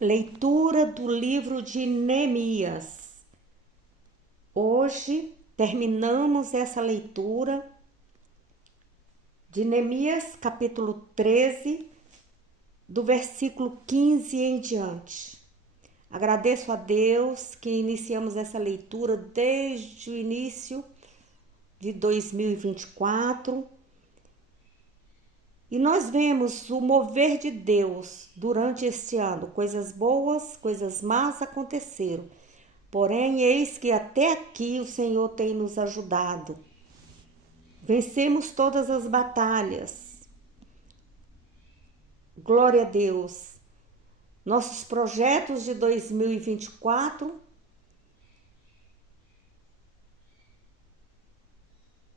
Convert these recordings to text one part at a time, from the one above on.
Leitura do livro de Neemias. Hoje terminamos essa leitura de Neemias, capítulo 13, do versículo 15 em diante. Agradeço a Deus que iniciamos essa leitura desde o início de 2024. E nós vemos o mover de Deus durante este ano. Coisas boas, coisas más aconteceram. Porém, eis que até aqui o Senhor tem nos ajudado. Vencemos todas as batalhas. Glória a Deus. Nossos projetos de 2024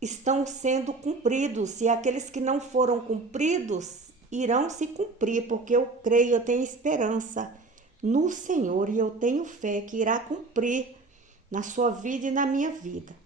estão sendo cumpridos, e aqueles que não foram cumpridos irão se cumprir, porque eu creio, eu tenho esperança no Senhor e eu tenho fé que irá cumprir na sua vida e na minha vida.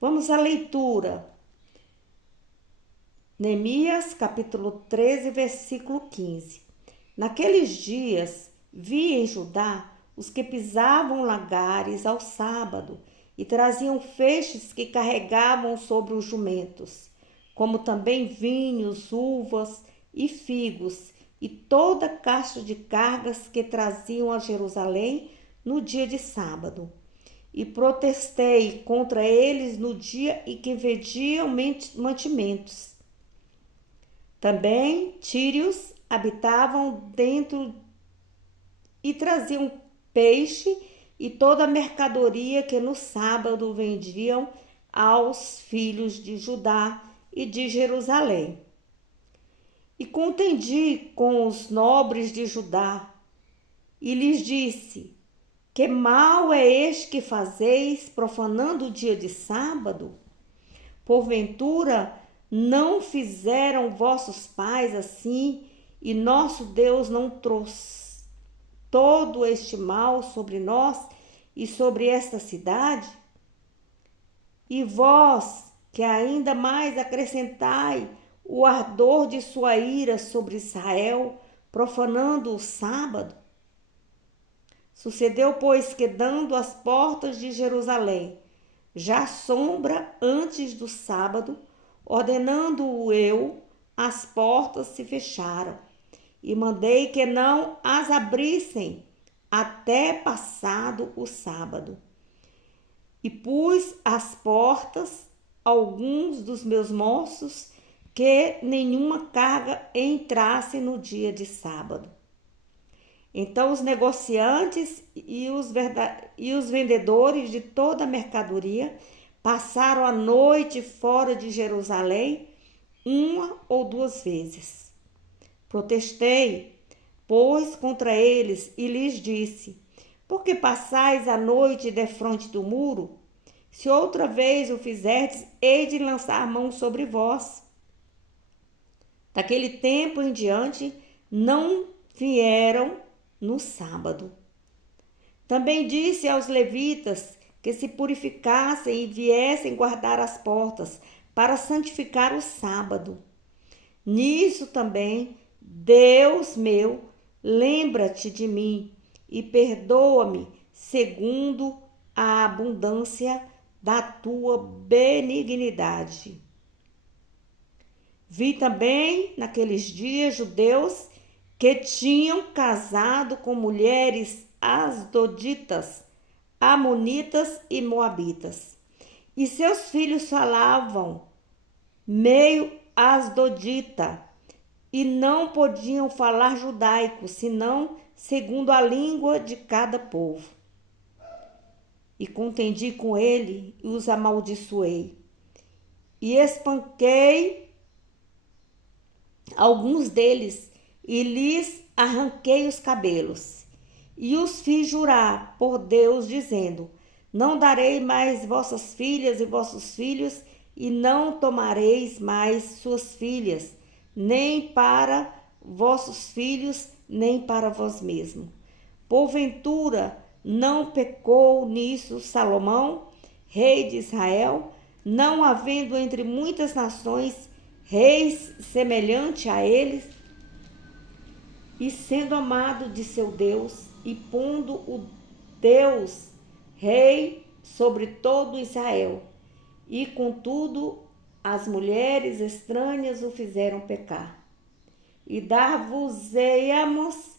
Vamos à leitura. Neemias, capítulo 13, versículo 15. Naqueles dias vi em Judá os que pisavam lagares ao sábado e traziam feixes que carregavam sobre os jumentos, como também vinhos, uvas e figos, e toda caixa de cargas que traziam a Jerusalém no dia de sábado. E protestei contra eles no dia em que vendiam mantimentos. Também tírios habitavam dentro e traziam peixe e toda a mercadoria que no sábado vendiam aos filhos de Judá e de Jerusalém. E contendi com os nobres de Judá e lhes disse: que mal é este que fazeis, profanando o dia de sábado? Porventura não fizeram vossos pais assim, e nosso Deus não trouxe todo este mal sobre nós e sobre esta cidade? E vós, que ainda mais acrescentai o ardor de sua ira sobre Israel, profanando o sábado? Sucedeu, pois, que dando as portas de Jerusalém já sombra antes do sábado, ordenando-o eu, as portas se fecharam, e mandei que não as abrissem até passado o sábado. E pus às portas alguns dos meus moços, que nenhuma carga entrasse no dia de sábado. Então os negociantes e os vendedores de toda a mercadoria passaram a noite fora de Jerusalém uma ou duas vezes. Protestei, pois, contra eles e lhes disse: por que passais a noite defronte do muro? Se outra vez o fizerdes, hei de lançar mão sobre vós. Daquele tempo em diante, não vieram no sábado. Também disse aos levitas que se purificassem e viessem guardar as portas para santificar o sábado. Nisso também, Deus meu, lembra-te de mim e perdoa-me segundo a abundância da tua benignidade. Vi também naqueles dias judeus que tinham casado com mulheres asdoditas, amonitas e moabitas, e seus filhos falavam meio asdodita, e não podiam falar judaico, senão segundo a língua de cada povo. E contendi com ele e os amaldiçoei, e espanquei alguns deles, e lhes arranquei os cabelos, e os fiz jurar por Deus, dizendo: não darei mais vossas filhas e vossos filhos, e não tomareis mais suas filhas, nem para vossos filhos, nem para vós mesmos. Porventura não pecou nisso Salomão, rei de Israel, não havendo entre muitas nações reis semelhante a eles? e sendo amado de seu Deus, e pondo o Deus rei sobre todo Israel. E contudo, as mulheres estranhas o fizeram pecar. E dar-vos-íamos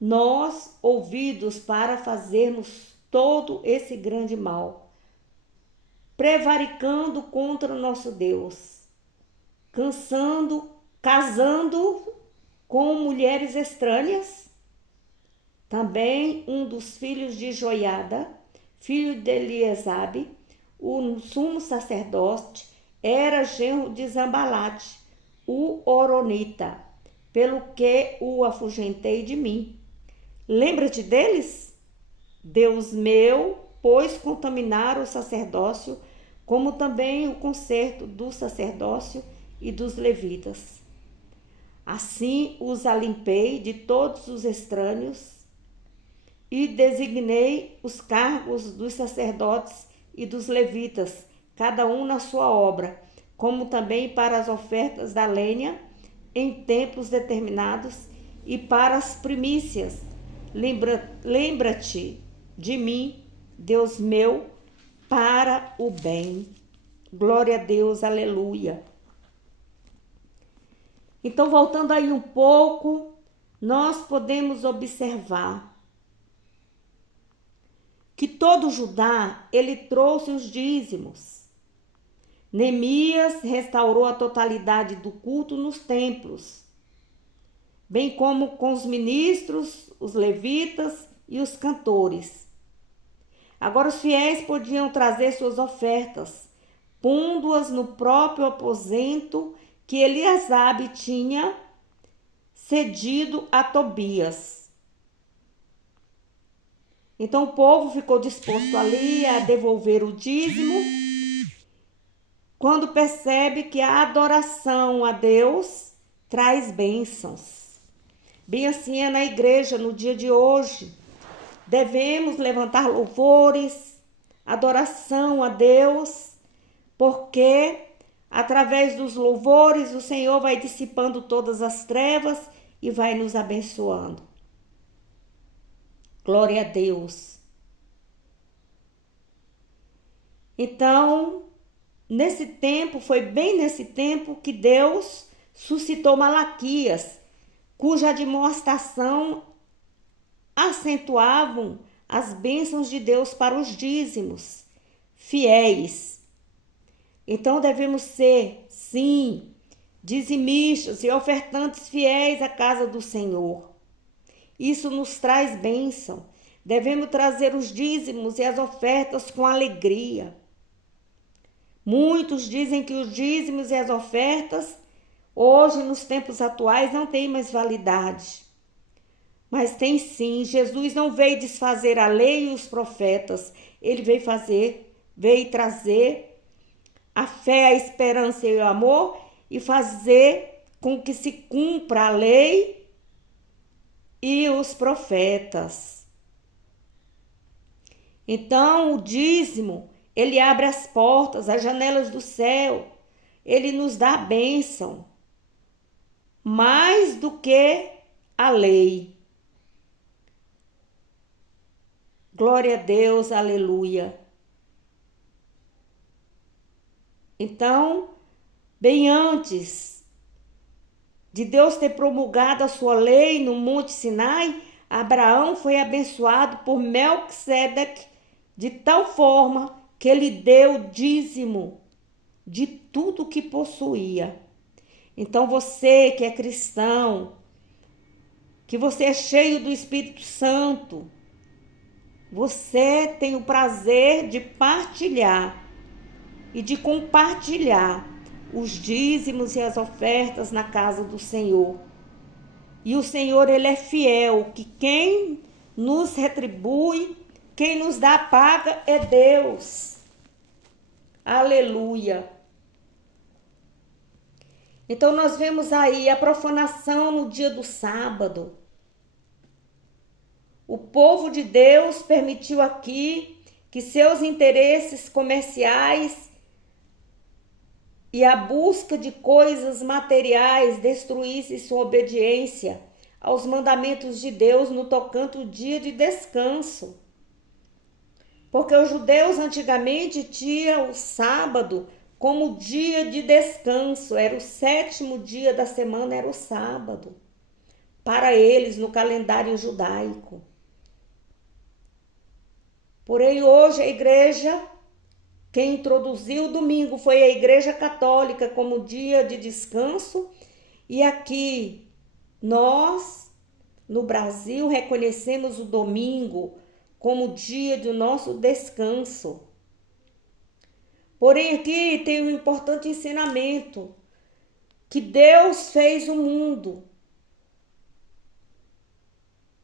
nós ouvidos para fazermos todo esse grande mal, prevaricando contra o nosso Deus, casando com mulheres estranhas. Também um dos filhos de Joiada, filho de Eliezabe, o sumo sacerdote, era genro de Zambalate, o Horonita, pelo que o afugentei de mim. Lembra-te deles? Deus meu, pois contaminaram o sacerdócio, como também o concerto do sacerdócio e dos levitas. Assim os alimpei de todos os estranhos e designei os cargos dos sacerdotes e dos levitas, cada um na sua obra, como também para as ofertas da lenha em tempos determinados e para as primícias. Lembra-te de mim, Deus meu, para o bem. Glória a Deus, aleluia. Então, voltando aí um pouco, nós podemos observar que todo Judá, ele trouxe os dízimos. Neemias restaurou a totalidade do culto nos templos, bem como com os ministros, os levitas e os cantores. Agora os fiéis podiam trazer suas ofertas, pondo-as no próprio aposento que Eliasabe tinha cedido a Tobias. Então o povo ficou disposto ali a devolver o dízimo quando percebe que a adoração a Deus traz bênçãos. Bem assim é na igreja no dia de hoje. Devemos levantar louvores, adoração a Deus, porque através dos louvores o Senhor vai dissipando todas as trevas e vai nos abençoando. Glória a Deus. Então, foi bem nesse tempo que Deus suscitou Malaquias, cuja demonstração acentuavam as bênçãos de Deus para os dízimos fiéis. Então devemos ser, sim, dizimistas e ofertantes fiéis à casa do Senhor. Isso nos traz bênção. Devemos trazer os dízimos e as ofertas com alegria. Muitos dizem que os dízimos e as ofertas, hoje, nos tempos atuais, não têm mais validade. Mas tem sim. Jesus não veio desfazer a lei e os profetas. Ele veio trazer a fé, a esperança e o amor e fazer com que se cumpra a lei e os profetas. Então, o dízimo, ele abre as portas, as janelas do céu. Ele nos dá a bênção. Mais do que a lei. Glória a Deus, aleluia. Então, bem antes de Deus ter promulgado a sua lei no Monte Sinai, Abraão foi abençoado por Melquisedeque de tal forma que ele deu dízimo de tudo que possuía. Então você que é cristão, que você é cheio do Espírito Santo, você tem o prazer de partilhar e de compartilhar os dízimos e as ofertas na casa do Senhor. E o Senhor, ele é fiel, que quem nos retribui, quem nos dá a paga é Deus. Aleluia. Então nós vemos aí a profanação no dia do sábado. O povo de Deus permitiu aqui que seus interesses comerciais e a busca de coisas materiais destruíssem sua obediência aos mandamentos de Deus no tocante ao dia de descanso. Porque os judeus antigamente tinham o sábado como dia de descanso, era o 7º dia da semana, era o sábado, para eles no calendário judaico. Porém, hoje a igreja, quem introduziu o domingo foi a Igreja Católica como dia de descanso, e aqui nós, no Brasil, reconhecemos o domingo como dia do nosso descanso. Porém, aqui tem um importante ensinamento, que Deus fez o mundo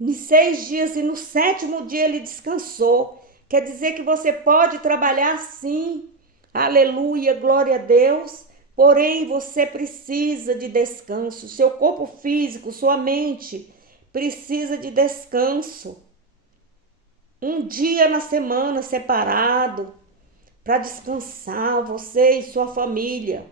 em 6 dias e no 7º dia ele descansou. Quer dizer que você pode trabalhar sim, aleluia, glória a Deus, porém você precisa de descanso. Seu corpo físico, sua mente precisa de descanso. Um dia na semana separado para descansar você e sua família.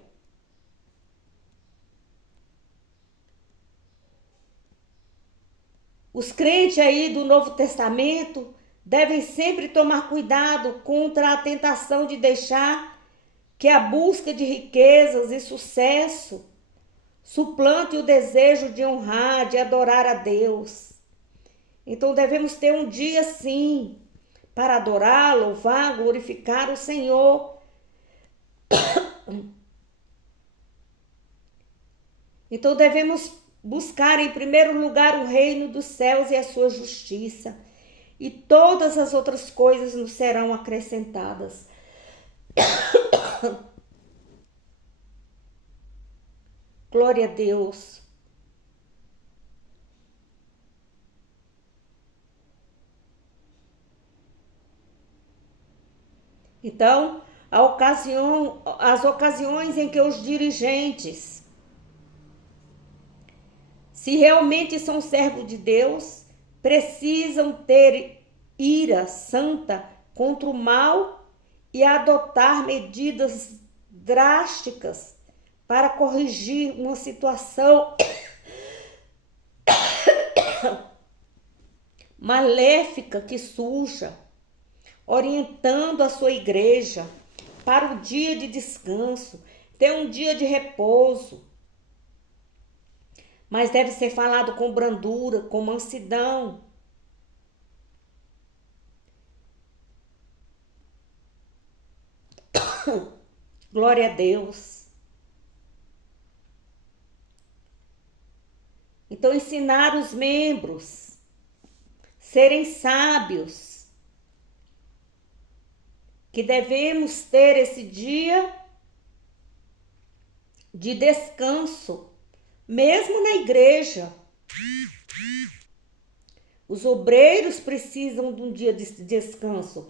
Os crentes aí do Novo Testamento devem sempre tomar cuidado contra a tentação de deixar que a busca de riquezas e sucesso suplante o desejo de honrar, de adorar a Deus. Então devemos ter um dia sim para adorar, louvar, glorificar o Senhor. Então devemos buscar em primeiro lugar o reino dos céus e a sua justiça, e todas as outras coisas nos serão acrescentadas. Glória a Deus. Então, as ocasiões em que os dirigentes, se realmente são servos de Deus, precisam ter ira santa contra o mal e adotar medidas drásticas para corrigir uma situação maléfica que surja, orientando a sua igreja para o dia de descanso, ter um dia de repouso. Mas deve ser falado com brandura, com mansidão. Glória a Deus. Então, ensinar os membros serem sábios, que devemos ter esse dia de descanso, mesmo na igreja. Os obreiros precisam de um dia de descanso.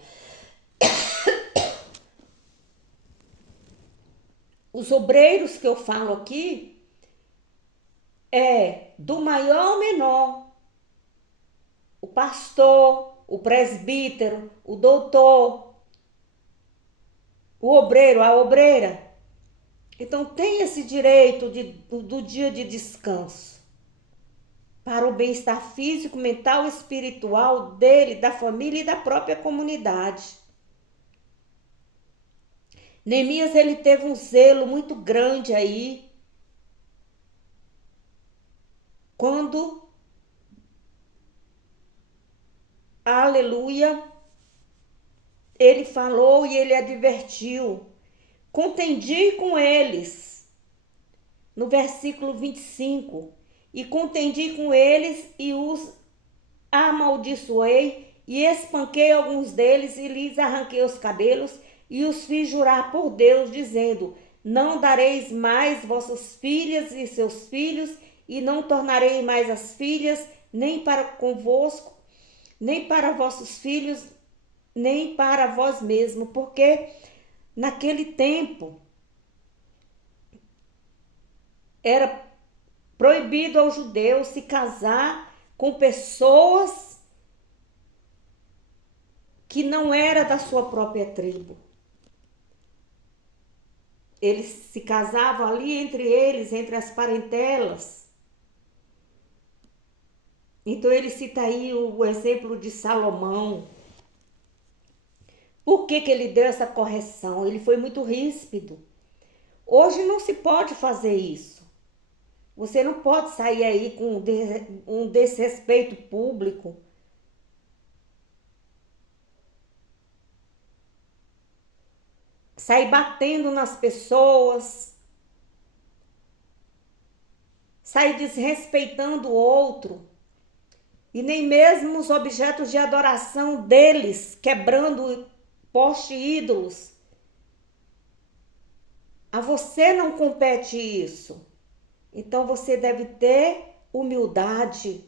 Os obreiros que eu falo aqui é do maior ao menor. O pastor, o presbítero, o doutor, o obreiro, a obreira. Então tem esse direito do dia de descanso para o bem-estar físico, mental e espiritual dele, da família e da própria comunidade. Neemias, ele teve um zelo muito grande aí quando, aleluia, ele falou e ele advertiu: contendi com eles, no versículo 25, e contendi com eles e os amaldiçoei e espanquei alguns deles e lhes arranquei os cabelos e os fiz jurar por Deus, dizendo: não dareis mais vossas filhas e seus filhos, e não tornarei mais as filhas, nem para convosco, nem para vossos filhos, nem para vós mesmos, porque naquele tempo era proibido aos judeus se casar com pessoas que não eram da sua própria tribo. Eles se casavam ali entre eles, entre as parentelas. Então ele cita aí o exemplo de Salomão. Por que que ele deu essa correção? Ele foi muito ríspido. Hoje não se pode fazer isso. Você não pode sair aí com um desrespeito público. Sair batendo nas pessoas. Sair desrespeitando o outro. E nem mesmo os objetos de adoração deles, quebrando poste ídolos. A você não compete isso. Então você deve ter humildade.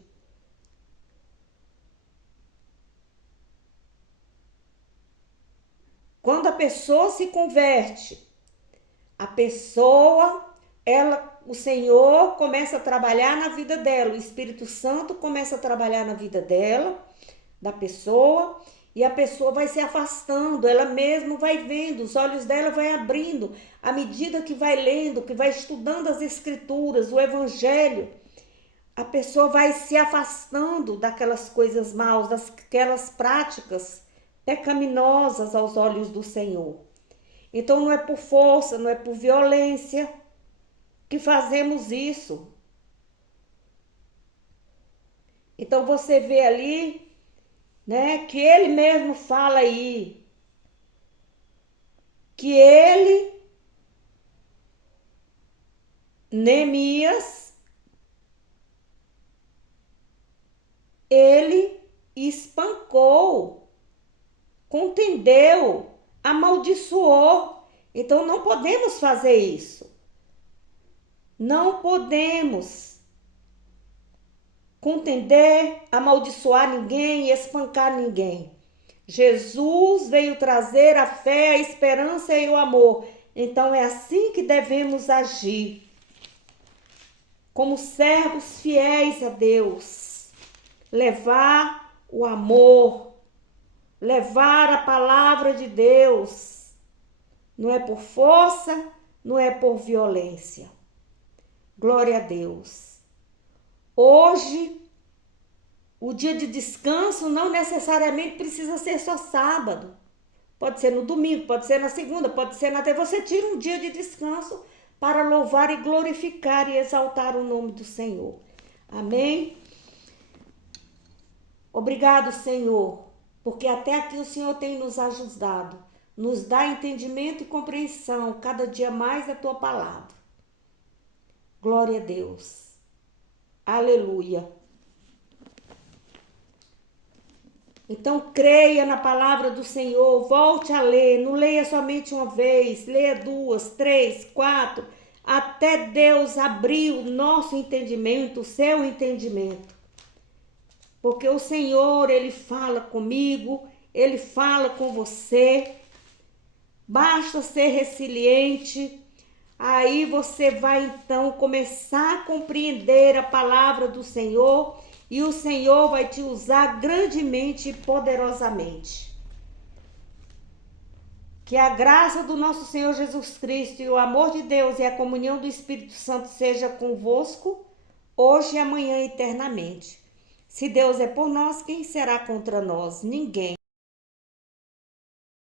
Quando a pessoa se converte, o Senhor começa a trabalhar na vida dela, o Espírito Santo começa a trabalhar na vida dela, da pessoa, e a pessoa vai se afastando, ela mesma vai vendo, os olhos dela vai abrindo, à medida que vai lendo, que vai estudando as Escrituras, o Evangelho, a pessoa vai se afastando daquelas coisas maus, daquelas práticas pecaminosas aos olhos do Senhor. Então não é por força, não é por violência que fazemos isso. Então você vê ali, né, que ele mesmo fala aí, que Neemias, ele espancou, contendeu, amaldiçoou. Então não podemos fazer isso. Não podemos contender, amaldiçoar ninguém e espancar ninguém. Jesus veio trazer a fé, a esperança e o amor. Então é assim que devemos agir. Como servos fiéis a Deus. Levar o amor. Levar a palavra de Deus. Não é por força, não é por violência. Glória a Deus. Hoje, o dia de descanso não necessariamente precisa ser só sábado. Pode ser no domingo, pode ser na segunda, pode ser na terça. Você tira um dia de descanso para louvar e glorificar e exaltar o nome do Senhor. Amém? Obrigado, Senhor, porque até aqui o Senhor tem nos ajudado. Nos dá entendimento e compreensão cada dia mais da tua palavra. Glória a Deus. Aleluia. Então creia na palavra do Senhor, volte a ler, não leia somente uma vez, leia 2, 3, 4, até Deus abrir o nosso entendimento, o seu entendimento. Porque o Senhor, Ele fala comigo, Ele fala com você, basta ser resiliente. Aí você vai então começar a compreender a palavra do Senhor e o Senhor vai te usar grandemente e poderosamente. Que a graça do nosso Senhor Jesus Cristo e o amor de Deus e a comunhão do Espírito Santo seja convosco, hoje e amanhã eternamente. Se Deus é por nós, quem será contra nós? Ninguém.